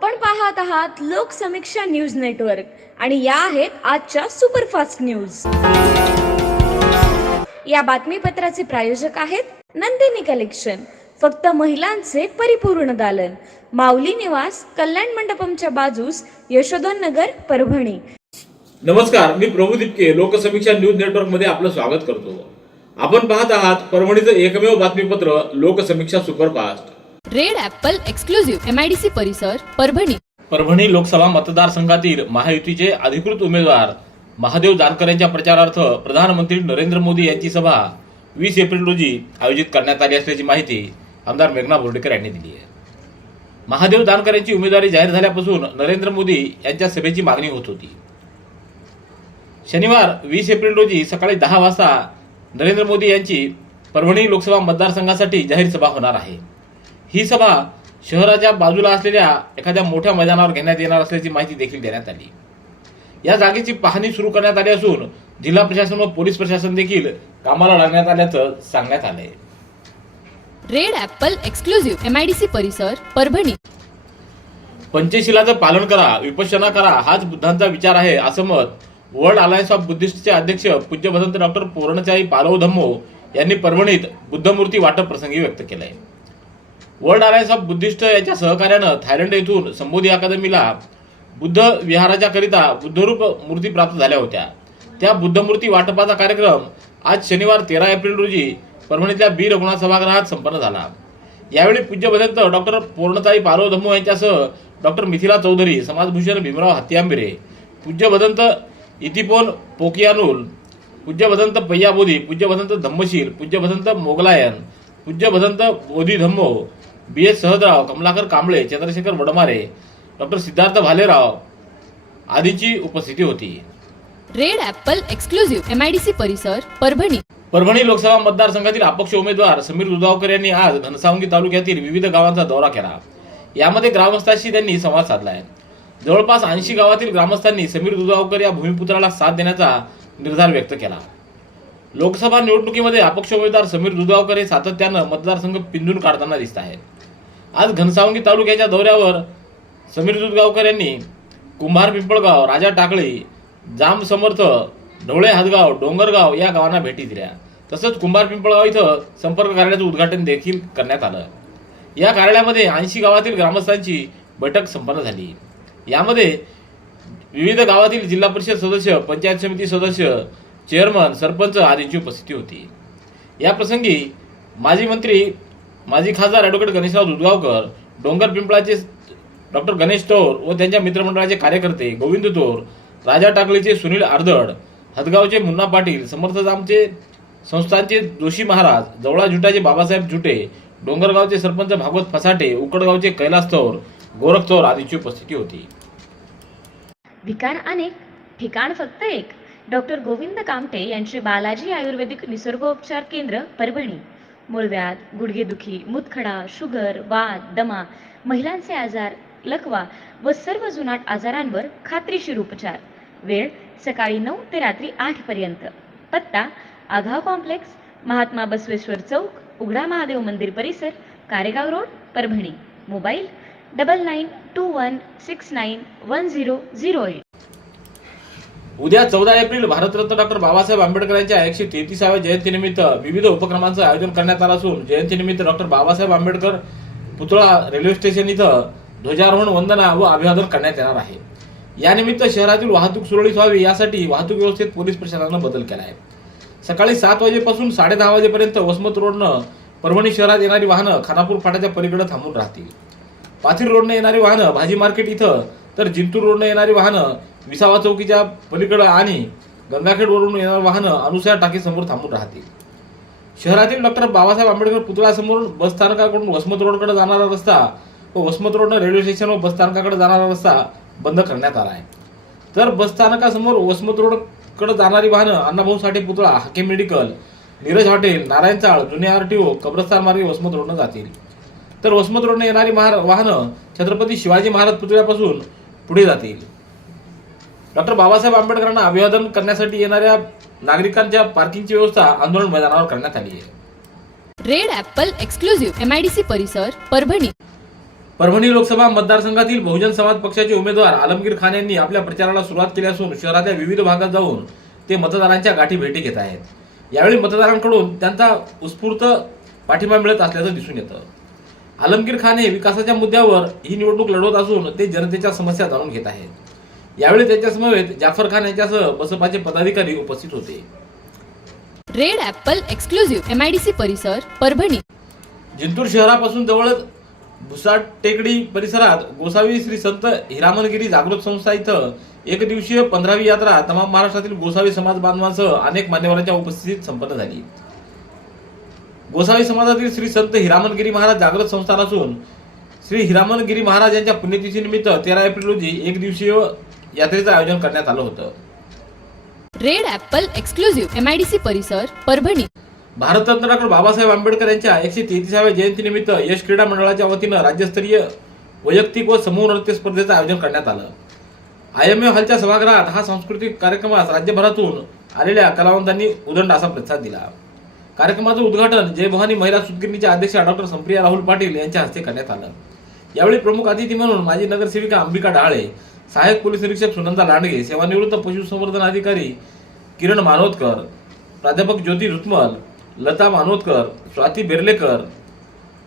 आपण पाहत आहात लोकसमीक्षा न्यूज नेटवर्क. आणि या आहेत आजच्या सुपरफास्ट न्यूज. या बातमीपत्राचे प्रायोजक आहेत नंदिनी कलेक्शन. फक्त महिलांचे परिपूर्ण दालन. माऊली निवास कल्याण मंडपमच्या बाजूस यशोधन नगर परभणी. नमस्कार मी प्रभू दिपके लोकसमीक्षा न्यूज नेटवर्कमध्ये आपलं स्वागत करतो. आपण पाहत आहात परभणीचं एकमेव बातमीपत्र Loksamiksha superfast. Red apple exclusive MIDC परिसर परभणी. परभणी लोकसभा मतदारसंघातील महायुतीचे अधिकृत उमेदवार महादेव जानकर यांच्या प्रचारार्थ प्रधानमंत्री नरेंद्र मोदी यांची सभा वीस एप्रिल रोजी आयोजित करण्यात आली असल्याची माहिती आमदार मेघना बोर्डेकर यांनी दिली आहे. महादेव जानकर यांची उमेदवारी जाहीर झाल्यापासून नरेंद्र मोदी यांच्या सभेची मागणी होत होती. शनिवार वीस एप्रिल रोजी सकाळी दहा वाजता नरेंद्र मोदी यांची परभणी लोकसभा मतदारसंघासाठी जाहीर सभा होणार आहे. ही सभा शहराच्या बाजूला असलेल्या एखाद्या मोठ्या मैदानावर घेण्यात येणार असल्याची माहिती देखील देण्यात आली. या जागेची पाहणी सुरू करण्यात आली असून जिल्हा प्रशासन व पोलीस प्रशासन देखील कामाला लागण्यात आल्याचं सांगण्यात आलंय. रेड ॲपल एक्सक्लुझिव्ह एमआयडीसी परिसर परभणी. पंचशिलाचं पालन करा विपश्यना करा हाच बुद्धांचा विचार आहे असं मत वर्ल्ड अलायन्स ऑफ बुद्धिस्टचे अध्यक्ष पूज्य भदंत डॉक्टर पूर्णचाई पालव धम्मो यांनी परभणीत बुद्धमूर्ती वाटप प्रसंगी व्यक्त केलंय. वर्ल्ड अलायन्स ऑफ बुद्धिस्ट यांच्या सहकार्यानं थायलंड येथून संबोधी अकादमीला बुद्ध विहाराच्या करिता बुद्धरूप मूर्ती प्राप्त झाल्या होत्या. त्या बुद्धमूर्ती वाटपाचा कार्यक्रम आज शनिवार तेरा एप्रिल रोजी परभणीतल्या बी. रघुनाथ सभागृहात संपन्न झाला. यावेळी पूज्य भदंत डॉक्टर पूर्णताई पारो धम्मो यांच्यासह डॉक्टर मिथिला चौधरी समाजभूषण भीमराव हत्यांबिरे पूज्य भदंत इतिपोन पोकियानुल पूज्य भदंत पय्याबोधी पूज्य भदंत धम्मशील पूज्य भदंत मोगलायन पूज्य भदंत बोधी धम्मो B S सहदराव Kamalakar Kamble Chandrashekhar Wadmare doctor Siddharth Bhalerao आदींची उपस्थिती होती. रेड ॲपल एक्सक्लुझिव्ह एमआयडीसी परिसर परभणी. परभणी लोकसभा मतदारसंघातील अपक्ष उमेदवार समीर दुधावकर यांनी आज घनसावंगी तालुक्यातील विविध गावांचा दौरा केला. यामध्ये ग्रामस्थांशी त्यांनी संवाद साधलाय. जवळपास ऐंशी गावातील ग्रामस्थांनी समीर दुधावकर या भूमिपुत्राला साथ देण्याचा निर्धार व्यक्त केला. लोकसभा निवडणुकीमध्ये अपक्ष उमेदवार समीर दुधावकर हे सातत्यानं मतदारसंघ पिंजून काढताना दिसत आहेत. आज घनसावंगी तालुक्याच्या दौऱ्यावर समीर दुधगावकर यांनी कुंभार पिंपळगाव राजा टाकळी जाम समर्थ ढवळे हातगाव डोंगरगाव या गावांना भेटी दिल्या. तसंच कुंभार पिंपळगाव इथं संपर्क कार्यालयाचं उद्घाटन देखील करण्यात आलं. या कार्यालयामध्ये ऐंशी गावातील ग्रामस्थांची बैठक संपन्न झाली. यामध्ये विविध गावातील जिल्हा परिषद सदस्य पंचायत समिती सदस्य चेअरमन सरपंच आदींची उपस्थिती होती. या प्रसंगी माजी मंत्री माजी खासदार ॲडव्होकेट गणेशराव दुधगावकर डोंगर पिंपळाचे डॉक्टर गणेश तोर व त्यांच्या मित्रमंडळाचे कार्यकर्ते गोविंद तोर राजा टाकळीचे सुनील आर्दड हदगावचे मुन्ना पाटील समर्थजामचे संस्थांचे जोशी महाराज जवळा जुटाचे बाबासाहेब जुटे डोंगरगावचे सरपंच भागवत फसाटे उकडगावचे कैलास तोर गोरख तौर आदींची उपस्थिती होती. विकार अनेक ठिकाण फक्त एक. डॉक्टर गोविंद कामटे यांचे बालाजी आयुर्वेदिक निसर्गोपचार केंद्र परभणी. मूळव्याध गुडघेदुखी मुतखडा शुगर वात दमा महिलांचे आजार लकवा व सर्व जुनाट आजारांवर खात्रीशीर उपचार. वेळ सकाळी नऊ ते रात्री आठ पर्यंत. पत्ता आघाव कॉम्प्लेक्स महात्मा बसवेश्वर चौक उघडा महादेव मंदिर परिसर Karegaon road Parbhani. Mobile double nine two one six nine one zero zero eight. उद्या चौदा एप्रिल भारतरत्न डॉक्टर बाबासाहेब आंबेडकर यांच्या एकशे तेहतीसाव्या जयंतीनिमित्त विविध उपक्रमांचं आयोजन करण्यात आलं असून जयंतीनिमित्त डॉक्टर बाबासाहेब आंबेडकर पुतळा रेल्वे स्टेशन इथं ध्वजारोहण वंदना व अभिवादन करण्यात येणार आहे. यानिमित्त शहरातील वाहतूक सुरळीत व्हावी यासाठी वाहतूक व्यवस्थेत पोलीस प्रशासनानं बदल केला आहे. सकाळी सात वाजेपासून साडे दहा वाजेपर्यंत वसमत रोडनं परभणी शहरात येणारी वाहनं खानापूर फाट्याच्या पलीकडे थांबून राहतील. पाथीर रोडने येणारी वाहनं भाजी मार्केट इथं तर जिंतूर रोडने येणारी वाहनं विसावा चौकीच्या पलीकडं आणि गंगाखेडवरून येणारी वाहनं अनुसार टाकीसमोर थांबून राहतील. शहरातील डॉक्टर बाबासाहेब आंबेडकर पुतळ्यासमोर बसस्थानकाकडून वसमत रोडकडे जाणारा रस्ता व वसमत रोडनं रेल्वे स्टेशन व बसस्थानकाकडे जाणारा रस्ता बंद करण्यात आला आहे. तर बस स्थानकासमोर वसमत रोडकडे जाणारी वाहनं अण्णाभाऊ साठे पुतळा हाके मेडिकल नीरज हॉटेल नारायण चाळ जुने आरटीओ कब्रस्तान मार्गे वसमत रोडनं जातील. तर वसमत रोडने येणारी महार वाहनं छत्रपती शिवाजी महाराज पुतळ्यापासून पुढे जातील. डॉक्टर बाबासाहेब आंबेडकरांना अभिवादन करण्यासाठी येणाऱ्या नागरिकांच्या पार्किंगची व्यवस्था आंदोलन मैदानावर करण्यात आली आहे. रेड ॲपल एक्सक्लुझिव्ह एमआयडीसी परिसर परभणी. परभणी लोकसभा मतदारसंघातील बहुजन समाज पक्षाचे उमेदवार आलमगीर खान यांनी आपल्या प्रचाराला सुरुवात केली असून शहराच्या विविध भागात जाऊन ते मतदारांच्या गाठी भेटी घेत आहेत. यावेळी मतदारांकडून त्यांचा उत्स्फूर्त पाठिंबा मिळत असल्याचं दिसून येतं. आलमगीर खान हे विकासाच्या मुद्द्यावर ही निवडणूक लढवत असून ते जनतेच्या समस्या जाणून घेत आहेत. यावेळी त्यांच्या समवेत जाफर खान यांच्यासह बसपाचे पदाधिकारी उपस्थित होते. Red apple exclusive M I D C परिसर परभणी. जिंतूर शहरापासून जवळच भुसाट टेकडी परिसरात गोसावी श्री संत हिरामनगिरी जागृत संस्था इथं एक दिवसीय पंधरावी यात्रा तमाम महाराष्ट्रातील गोसावी समाज बांधवांसह अनेक मान्यवरांच्या उपस्थितीत संपन्न झाली. गोसावी समाजातील श्री संत हिरामनगिरी महाराज जागृत संस्थान असून श्री हिरामनगिरी महाराज यांच्या पुण्यतिथी निमित्त तेरा एप्रिल रोजी एक दिवसीय यात्रेचं आयोजन करण्यात आलं होतं. Red apple exclusive M I D C परिसर परभणी. भारतरत्न डॉक्टर बाबासाहेब आंबेडकर यांच्या एकशे तेहतीसाव्या जयंतीनिमित्त यश क्रीडा मंडळाच्या वतीनं राज्यस्तरीय वैयक्तिक व समूह नृत्य स्पर्धेचं आयोजन करण्यात आलं. आय एम ए हॉलच्या सभागृहात हा सांस्कृतिक कार्यक्रमास राज्यभरातून आलेल्या कलावंतांनी उदंड असा प्रतिसाद दिला. कार्यक्रमाचं उद्घाटन जय भवानी महिला सुतगिरणीच्या अध्यक्षा डॉक्टर संप्रिया राहुल पाटील यांच्या हस्ते करण्यात आलं. यावेळी प्रमुख अतिथी म्हणून माजी नगरसेविका अंबिका डहाळे सहाय्यक पोलीस निरीक्षक सुनंदा लांडगे सेवानिवृत्त पशुसंवर्धन अधिकारी किरण मानोदकर प्राध्यापक ज्योती रुत्मल लता मानोदकर स्वाती बेर्लेकर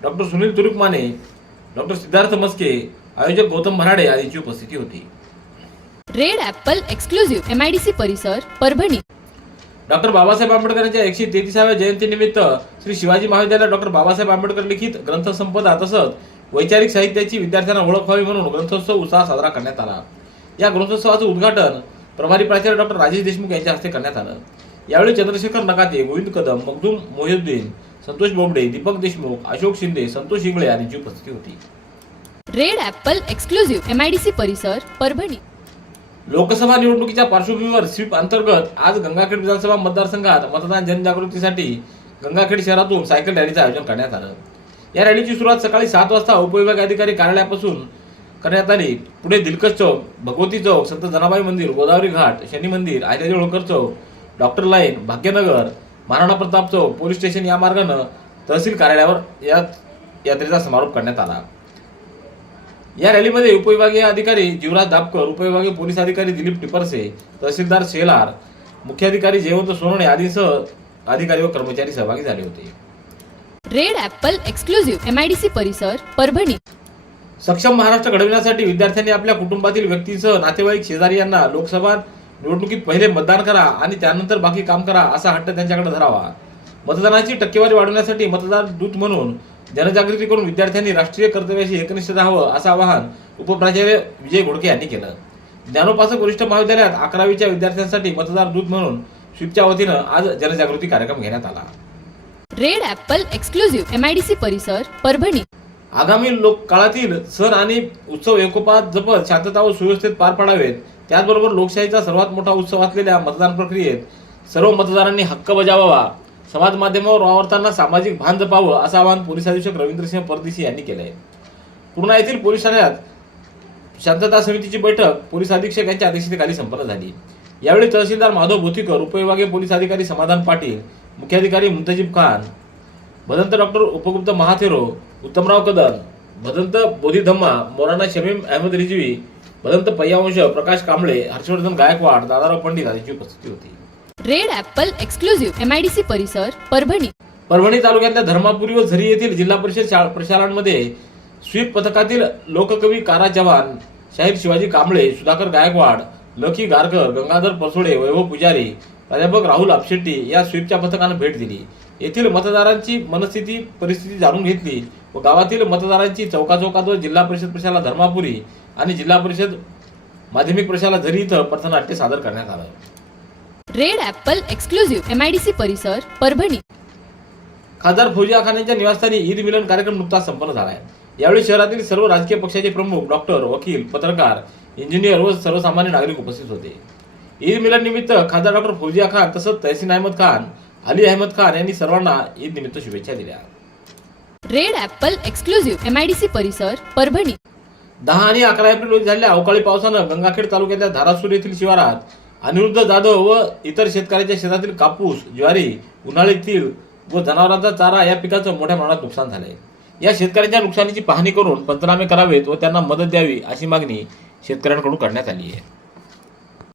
डॉक्टर सुनील तुरुकमाने डॉक्टर सिद्धार्थ मस्के आयोजक गौतम भराडे आदींची उपस्थिती होती. Red apple exclusive M I D C परिसर परभणी. डॉक्टर बाबासाहेब आंबेडकरांच्या एकशे तेहतीसाव्या जयंतीनिमित्त श्री शिवाजी महाविद्यालयात डॉक्टर बाबासाहेब आंबेडकर लिखित ग्रंथसंपदा तसंच वैचारिक साहित्याची विद्यार्थ्यांना ओळख व्हावी म्हणून ग्रंथोत्सव उत्साह साजरा करण्यात आला. या ग्रंथोत्सवाचं उद्घाटन प्रभारी प्राचार्य डॉक्टर राजेश देशमुख यांच्या हस्ते करण्यात आलं. यावेळी चंद्रशेखर नकाते गोविंद कदम मखदूम मोहिउद्दीन संतोष बोबडे दीपक देशमुख अशोक शिंदे संतोष इंगळे यांची उपस्थिती होती. Red apple exclusive M I D C परिसर परभणी. लोकसभा निवडणुकीच्या पार्श्वभूमीवर स्वीप अंतर्गत आज गंगाखेड विधानसभा मतदारसंघात मतदान जनजागृतीसाठी गंगाखेड शहरातून सायकल रॅलीचं आयोजन करण्यात आलं. या रॅलीची सुरुवात सकाळी सात वाजता उपविभाग अधिकारी कार्यालयापासून करण्यात आली. पुढे दिलकश चौक भगवती चौक संत जनाबाई मंदिर गोदावरी घाट शनी मंदिर Ahilyaji Holkar chowk doctor line Bhagyanagar Maharana Pratap chowk police station या मार्गानं तहसील कार्यालयावर या यात्रेचा समारोप करण्यात आला. या रॅलीमध्ये उपविभागीय अधिकारी जीवराज दापकर उपविभागीय पोलीस अधिकारी दिलीप टिपरसे तहसीलदार शेलार मुख्याधिकारी जयवंत सोनवणे आदींसह अधिकारी व कर्मचारी सहभागी झाले होते. Red apple exclusive M I D C परिसर परभणी. सक्षम महाराष्ट्र घडविण्यासाठी विद्यार्थ्यांनी आपल्या कुटुंबातील व्यक्तींसह नातेवाईक शेजारी यांना लोकसभा निवडणुकीत पहिले मतदान करा आणि त्यानंतर बाकी काम करा असा हट्ट त्यांच्याकडे धरावा. मतदानाची टक्केवारी वाढवण्यासाठी मतदार दूत म्हणून जनजागृती करून विद्यार्थ्यांनी राष्ट्रीय कर्तव्याशी एकनिष्ठ राहावं असं आवाहन उपप्राचार्य विजय घोडके यांनी केलं. ज्ञानोपासक वरिष्ठ महाविद्यालयात अकरावीच्या विद्यार्थ्यांसाठी मतदार दूत म्हणून स्वीपच्या वतीनं आज जनजागृती कार्यक्रम घेण्यात आला. Red apple exclusive M I D C परिसर परभणी. आगामी लोक काळातील सण आणि उत्सव एकोपात जपत शांतता व सुव्यवस्थेत पार पाडावेत. त्याचबरोबर लोकशाहीचा सर्वात मोठा उत्सव असलेल्या मतदान प्रक्रियेत सर्व मतदारांनी हक्क बजावावा. समाज माध्यमावर वावरताना सामाजिक भान जपावं असं आवाहन पोलीस अधीक्षक रवींद्रसिंह परदेशी यांनी केलंय. पूर्णा येथील पोलीस ठाण्यात शांतता समितीची बैठक पोलीस अधीक्षक यांच्या अध्यक्षतेखाली संपन्न झाली. यावेळी तहसीलदार माधव भोतीकर उपविभागीय पोलीस अधिकारी समाधान पाटील मुख्याधिकारी मुंतजीब खान भदंत डॉक्टर उपगुप्त महाथेरो उत्तमराव कदम भदंत बोधिधम्मा मोराना शमीम अहमद रिजवी भदंत पय्यावंश प्रकाश कांबळे हर्षवर्धन गायकवाड दादाराव पंडित आदींची उपस्थिती होती. Red apple exclusive M I D C परिसर परभणी. परभणी तालुक्यातल्या धर्मापुरी व झरी येथील जिल्हा परिषद प्रशालांमध्ये स्वीप पथकातील लोककवी कारा जवान शाहीर शिवाजी कांबळे सुधाकर गायकवाड लकी गारकर गंगाधर परसोडे वैभव पुजारी प्राध्यापक राहुल आपशेट्टी या स्वीपच्या पथकानं भेट दिली. येथील मतदारांची मनस्थिती परिस्थिती जाणून घेतली. व गावातील मतदारांची चौकाचौकात व जिल्हा परिषद प्रशाला धर्मापुरी आणि जिल्हा परिषद माध्यमिक प्रशाला झरी इथं पथनाट्य सादर करण्यात आलं. Red apple exclusive M I D C परिसर परभणी. खासदार फौजिया खान यांच्या निवासस्थानी ईद मिलन कार्यक्रम नुकताच संपन्न झाला आहे यावेळी शहरातील सर्व राजकीय पक्षाचे प्रमुख डॉक्टर वकील पत्रकार इंजिनियर व सर्वसामान्य नागरिक उपस्थित होते. ईद मिलन निमित्त खासदार डॉक्टर फौजिया खान तसंच तहसीन अहमद खान अली अहमद खान यांनी सर्वांना ईद निमित्त शुभेच्छा दिल्या. Red apple exclusive M I D C परिसर परभणी. दहा आणि अकरा एप्रिल रोजी झालेल्या अवकाळी पावसानं गंगाखेड तालुक्यातल्या धारासूर येथील शिवारात अनिरुद्ध जाधव व इतर शेतकऱ्यांच्या शेतातील कापूस ज्वारी उन्हाळी तीळ व जनावरांचा चारा या पिकाचं मोठ्या प्रमाणात नुकसान झालंय. या शेतकऱ्यांच्या नुकसानीची पाहणी करून पंचनामे करावेत व त्यांना मदत द्यावी अशी मागणी शेतकऱ्यांकडून करण्यात आली आहे.